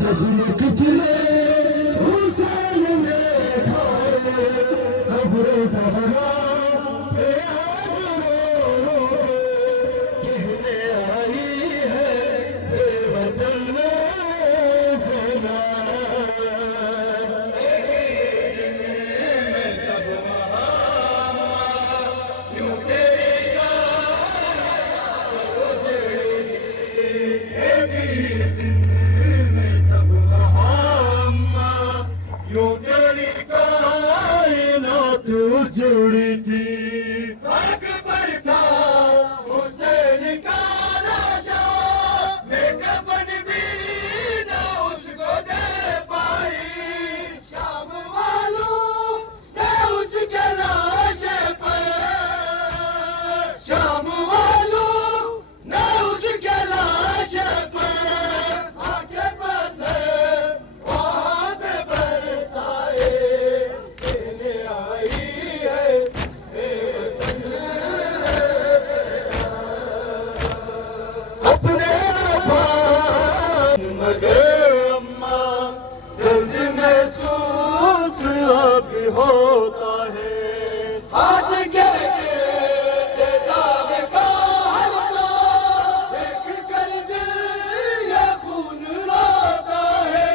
जख्म कितने हुसैन ने खाए, कब्र ज़हरा पे आज रो के कहने आई है बेवतन ज़ना। यूं तेरी कायनात उजड़ी थी। अकबर था हुसैन का लाशा, मैं कफन भी न उसको दे पाई। शाम वालों ने उसके लाश पर, शाम वालों ने उसके लाश पर आके पत्थर वहाँ पे बरसाए, कहने आई है अपने मगर अम्मा दर्द महसूस अब होता है। हाथ के दाग का हल्का देख कर दिल ये खून रोता है।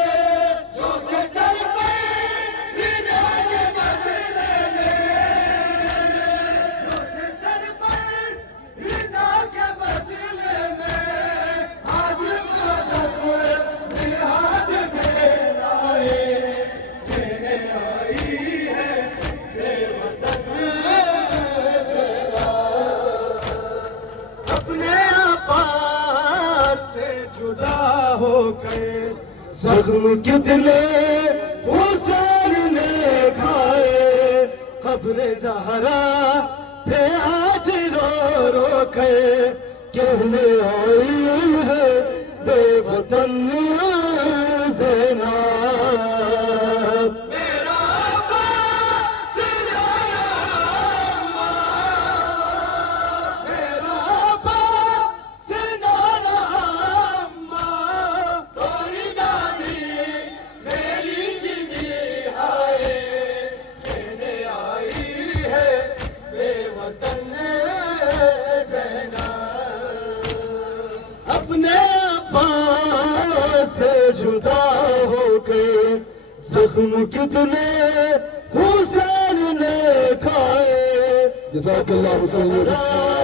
जो के सर पे रिदा के बदले में, जो के सर पर रिदा के बदले में आज मजहब हाथ फैलाए, कहने आई है बेवतन ज़रा। अपने आपास से जुदा होकर जख्म कितने हुसैन ने खाए, कब्र ज़हरा पे आज रो रो कर कहने आई है बेवतन ज़ना। मेरा अब्बास नाना अम्मा, मेरा अब्बास नाना अम्मा, तोरी दादी मेरी जिंदगी हाय, कहने आई है बेवतन ज़ना। अपने अब्बास से जुदा होकर जख्म कितने हुसैन ने खाए, जज़ाकल्लाह हुसैन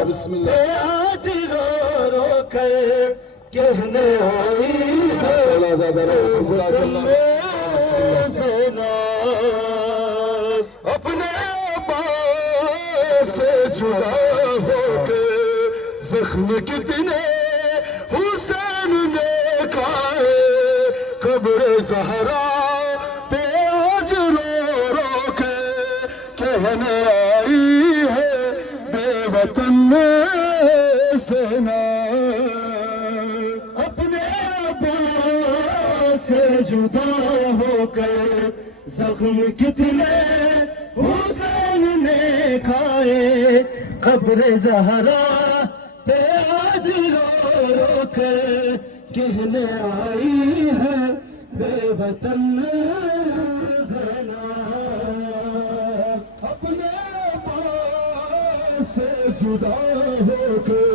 बिस्मिल्लाह। आज रो रो कर कहने आई है ज़ना। अपने अब्बास से जुदा होकर जख्म कितने हुसैन ने खाए, कब्र ज़हरा पे आज रो रो के कहने आई है बेवतन ज़ना। अपने अब्बास से जुदा होकर जख्म कितने हुसैन ने खाए, कब्र ज़हरा पे आज रो रो कर कहने आई है बेवतन ज़ना। अपने पास से जुदा होकर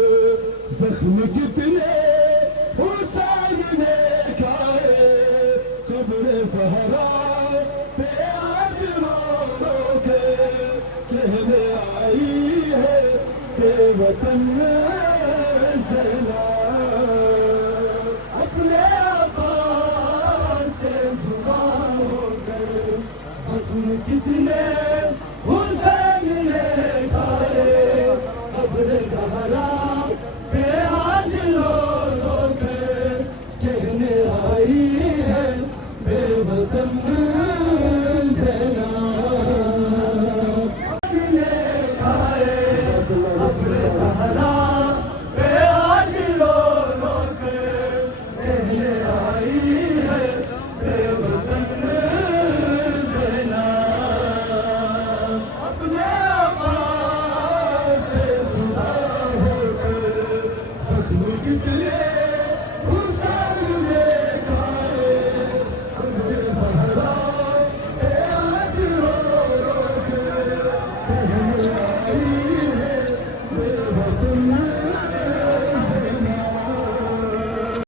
जख्म कितने हुसैन ने खाए, कब्र ज़हरा पे आज रो रो के कहने आई है बेवतन